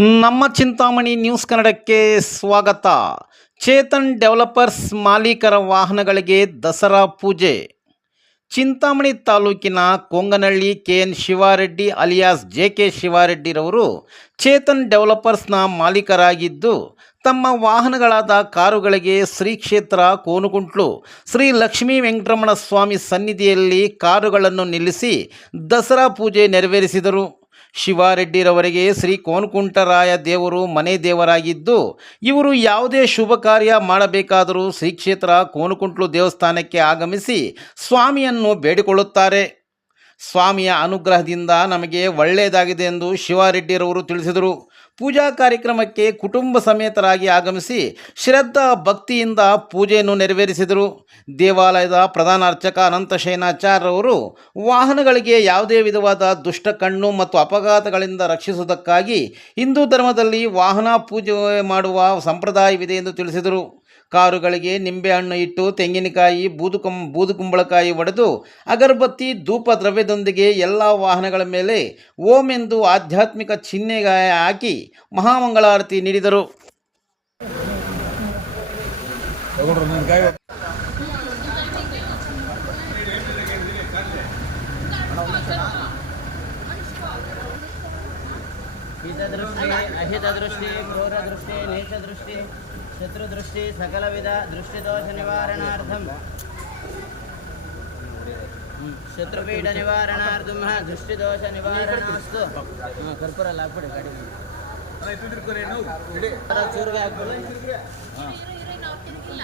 ನಮ್ಮ ಚಿಂತಾಮಣಿ ನ್ಯೂಸ್ ಕನ್ನಡಕ್ಕೆ ಸ್ವಾಗತ. ಚೇತನ್ ಡೆವಲಪರ್ಸ್ ಮಾಲೀಕರ ವಾಹನಗಳಿಗೆ ದಸರಾ ಪೂಜೆ. ಚಿಂತಾಮಣಿ ತಾಲೂಕಿನ Konganahalli K N Shivareddy alias J K ಶಿವಾರೆಡ್ಡಿರವರು Chetan ಡೆವಲಪರ್ಸ್ನ ಮಾಲೀಕರಾಗಿದ್ದು, ತಮ್ಮ ವಾಹನಗಳಾದ ಕಾರುಗಳಿಗೆ ಶ್ರೀ ಕ್ಷೇತ್ರ ಕೋನುಕುಂಟ್ಲು ಶ್ರೀ ಲಕ್ಷ್ಮೀ ವೆಂಕಟರಮಣ ಸ್ವಾಮಿ ಸನ್ನಿಧಿಯಲ್ಲಿ ಕಾರುಗಳನ್ನು ನಿಲ್ಲಿಸಿ ದಸರಾ ಪೂಜೆ ನೆರವೇರಿಸಿದರು. ಶಿವಾರೆಡ್ಡಿರವರಿಗೆ ಶ್ರೀ ಕೋನ್ಕುಂಟರಾಯ ದೇವರು ಮನೆ ದೇವರಾಗಿದ್ದು, ಇವರು ಯಾವುದೇ ಶುಭ ಕಾರ್ಯ ಮಾಡಬೇಕಾದರೂ ಶ್ರೀ ಕ್ಷೇತ್ರ ಕೋನುಕುಂಟ್ಲು ದೇವಸ್ಥಾನಕ್ಕೆ ಆಗಮಿಸಿ ಸ್ವಾಮಿಯನ್ನು ಬೇಡಿಕೊಳ್ಳುತ್ತಾರೆ. ಸ್ವಾಮಿಯ ಅನುಗ್ರಹದಿಂದ ನಮಗೆ ಒಳ್ಳೆಯದಾಗಿದೆ ಎಂದು ಶಿವಾರೆಡ್ಡಿರವರು ತಿಳಿಸಿದರು. ಪೂಜಾ ಕಾರ್ಯಕ್ರಮಕ್ಕೆ ಕುಟುಂಬ ಸಮೇತರಾಗಿ ಆಗಮಿಸಿ ಶ್ರದ್ಧಾ ಭಕ್ತಿಯಿಂದ ಪೂಜೆಯನ್ನು ನೆರವೇರಿಸಿದರು. ದೇವಾಲಯದ ಪ್ರಧಾನ ಅರ್ಚಕ ಅವರು ವಾಹನಗಳಿಗೆ ಯಾವುದೇ ವಿಧವಾದ ದುಷ್ಟ ಕಣ್ಣು ಮತ್ತು ಅಪಘಾತಗಳಿಂದ ರಕ್ಷಿಸುವುದಕ್ಕಾಗಿ ಹಿಂದೂ ಧರ್ಮದಲ್ಲಿ ವಾಹನ ಪೂಜೆ ಮಾಡುವ ಸಂಪ್ರದಾಯವಿದೆ ಎಂದು ತಿಳಿಸಿದರು. ಕಾರುಗಳಿಗೆ ನಿಂಬೆಹಣ್ಣು ಇಟ್ಟು ತೆಂಗಿನಕಾಯಿ, ಬೂದುಕಂ, ಬೂದುಕುಂಬಳಕಾಯಿ ಒಡೆದು ಅಗರಬತ್ತಿ ಧೂಪ ದ್ರವ್ಯದೊಂದಿಗೆ ಎಲ್ಲ ವಾಹನಗಳ ಮೇಲೆ ಓಂ ಎಂದು ಆಧ್ಯಾತ್ಮಿಕ ಚಿಹ್ನೆಗೆ ಹಾಕಿ ಮಹಾಮಂಗಳಾರತಿ ನೀಡಿದರು. ಹಿತದೃಷ್ಟಿ ದೃಷ್ಟಿ ನೀಚ ನೀಚದೃಷ್ಟಿ. ಶತ್ರುದೃಷ್ಟಿ ಸಕಲವಿಧ ದೃಷ್ಟಿದೋಷ ನಿವಾರಣಾರ್ಥಂ ಶತ್ರುಪೀಠ ನಿವಾರಣಾರ್ಥಂ ದೃಷ್ಟಿದೋಷ ನಿವಾರಣಾಸ್ತು ಹ್ಮ್, ಕರ್ಪೂರ ಎಲ್ಲ ಹಾಕ್ಬಿಡಿ ಗಾಡಿ ಚೂರ್ಗೆ ಹಾಕ್ಬಿಡಿ. ಇಲ್ಲ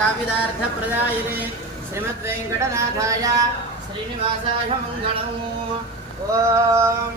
काविदार्थप्रदायिने श्रीमद्वेङ्कटनाथाय श्रीनिवासाय मङ्गलम् ॐ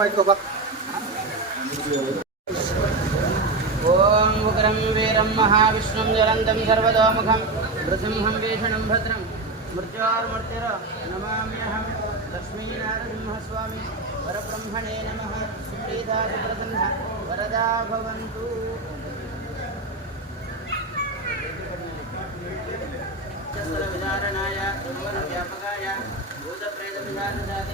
మైకోబా ఓం ఉగ్రం వీరం మహావిష్ణుం జలంతం సర్వదోముఖం నృసింహం వీషణం భద్రం మృత్యోర్మూర్తిర నమామ్యహం లక్ష్మీనారసింహస్వామి పరబ్రహ్మణే నమ శ్రీదాసప్రసన్న వరదా భవంతు విచారణాయ వ్యాపకాయ భూతప్రేత విధానాయ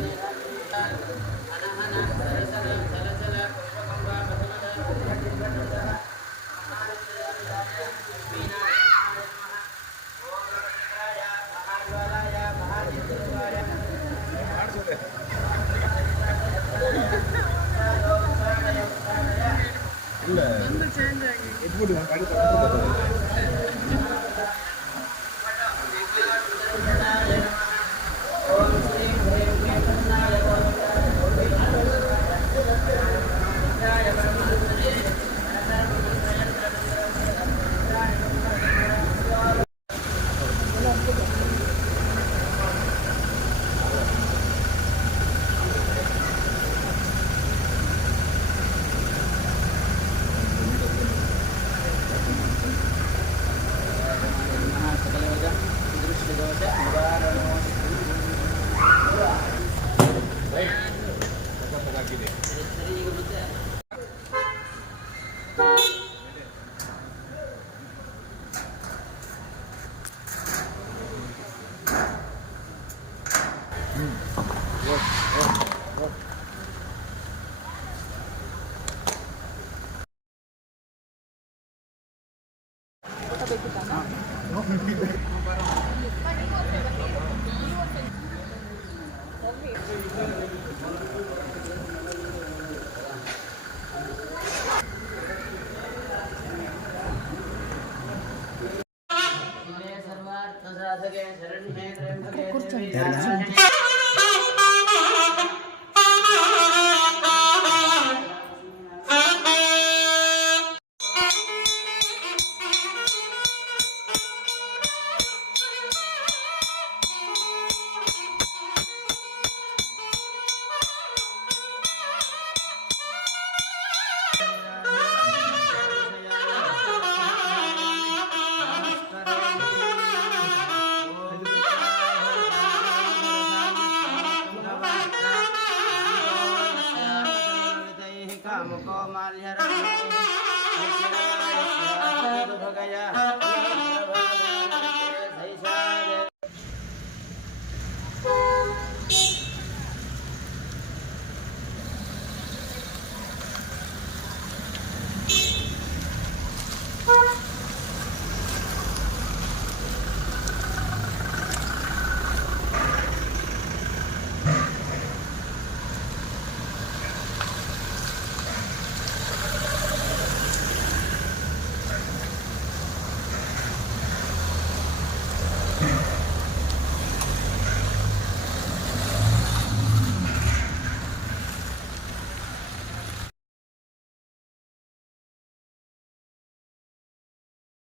எப்படி सर्वार्थसाधके